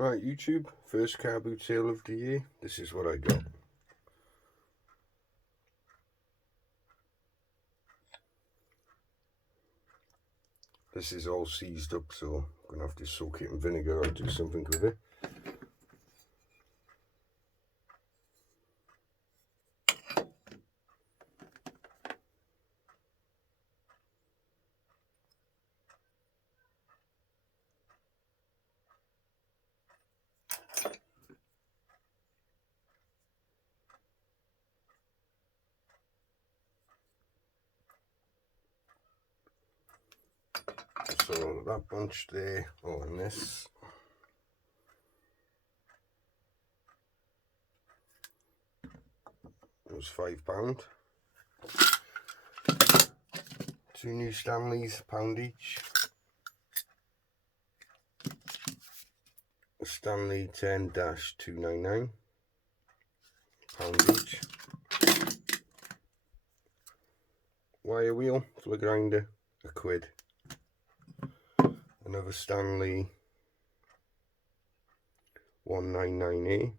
Right, YouTube, first car boot sale of the year. This is what I got. This is all seized up, so I'm going to have to soak it in vinegar or do something with it. So that bunch there, and this. It was £5. 2 new Stanleys, £1 each. A Stanley 10-299, £1 each. Wire wheel for the grinder, £1. Another Stanley 199A,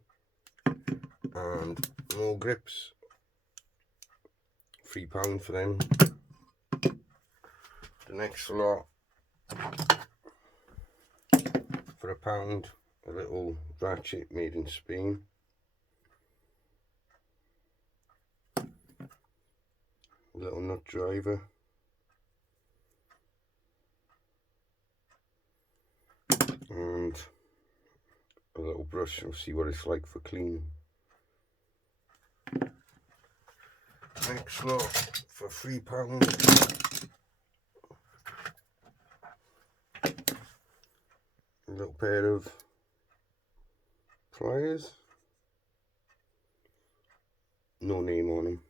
and more grips, £3 for them. The next lot for £1, a little ratchet made in Spain. A little nut driver. And a little brush. We'll see what it's like for cleaning. Next lot for £3. A little pair of pliers. No name on them.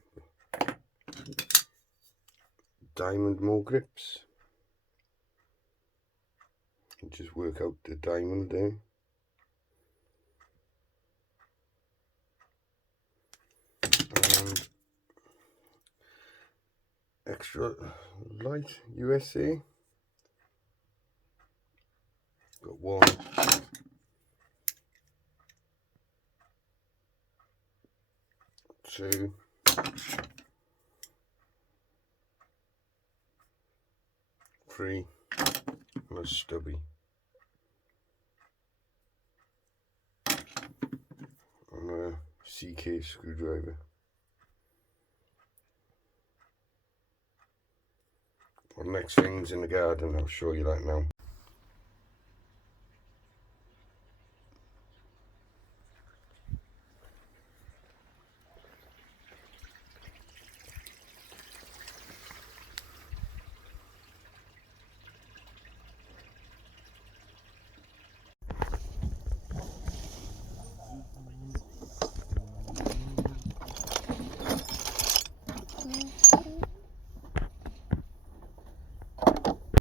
Diamond more grips. Just work out the diamond there. And extra light USA. Got 1, 2, 3, and a stubby. And a CK screwdriver. Well, next thing's in the garden, I'll show you that now.